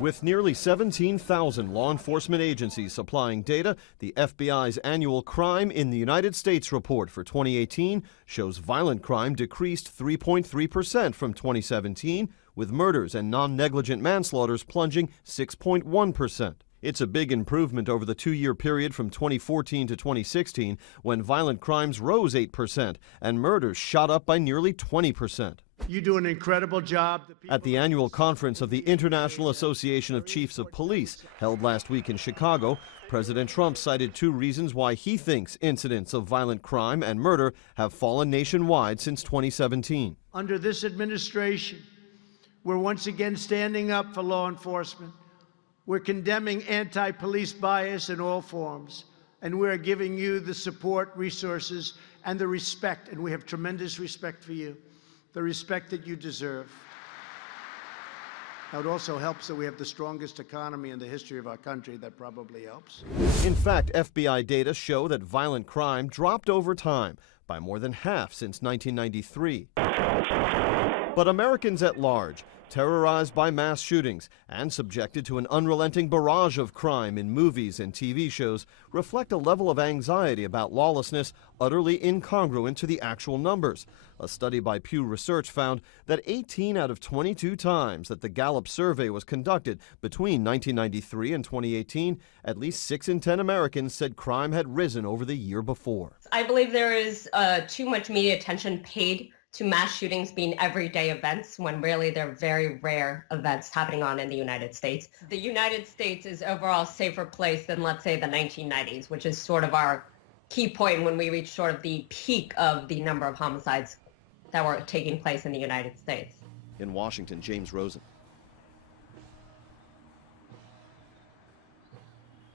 With nearly 17,000 law enforcement agencies supplying data, the FBI's annual Crime in the United States report for 2018 shows violent crime decreased 3.3% from 2017, with murders and non-negligent manslaughters plunging 6.1%. It's a big improvement over the two-year period from 2014 to 2016, when violent crimes rose 8% and murders shot up by nearly 20%. You do an incredible job. At the annual conference of the International Association of Chiefs of Police, held last week in Chicago, President Trump cited two reasons why he thinks incidents of violent crime and murder have fallen nationwide since 2017. Under this administration, we're once again standing up for law enforcement. We're condemning anti-police bias in all forms, and we're giving you the support, resources, and the respect, and we have tremendous respect for you, the respect that you deserve. Now, it also helps that we have the strongest economy in the history of our country. That probably helps. In fact, FBI data show that violent crime dropped over time by more than half since 1993. But Americans at large, terrorized by mass shootings and subjected to an unrelenting barrage of crime in movies and TV shows, reflect a level of anxiety about lawlessness utterly incongruent to the actual numbers. A study by Pew Research found that 18 out of 22 times that the Gallup survey was conducted between 1993 and 2018, at least 6 in 10 Americans said crime had risen over the year before. I believe there is too much media attention paid to mass shootings being everyday events when really they're very rare events happening on in the United States. The United States is overall a safer place than, let's say, the 1990s, which is sort of our key point when we reach sort of the peak of the number of homicides that were taking place in the United States. In Washington, James Rosen.